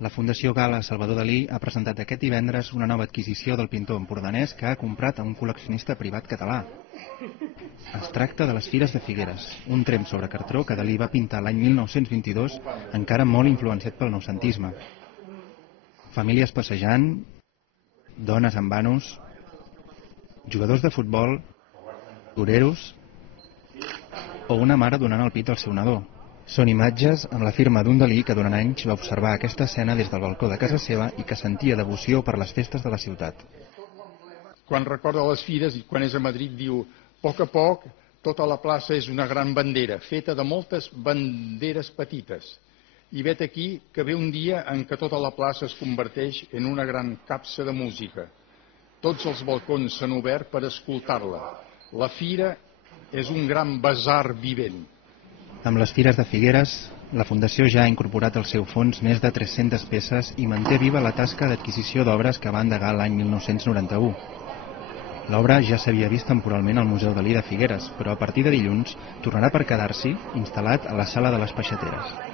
La Fundació Gala Salvador Dalí ha presentat aquest divendres una nova adquisició del pintor empordanès que ha comprat a un col·leccionista privat català. Es tracta de les Fires de Figueres, un trem sobre cartró que Dalí va pintar l'any 1922, encara molt influenciat pel noucentisme. Famílies passejant, dones amb vanos, jugadors de futbol, toreros o una mare donant el pit al seu nadó. Són imatges amb la firma d'un Dalí que durant anys va observar aquesta escena des del balcó de casa seva i que sentia devoció per les festes de la ciutat. Quan recorda les fires i quan és a Madrid diu: a poc, tota la plaça és una gran bandera, feta de moltes banderes petites. I vet aquí que ve un dia en què tota la plaça es converteix en una gran capsa de música. Tots els balcons s'han obert per escoltar-la. La fira és un gran basar vivent. Amb les Fires de Figueres, la Fundació ja ha incorporat al seu fons més de 300 peces i manté viva la tasca d'adquisició d'obres que va endegar l'any 1991. L'obra ja s'havia vist temporalment al Museu Dalí de Figueres, però a partir de dilluns tornarà per quedar-s'hi instal·lat a la Sala de les Peixateres.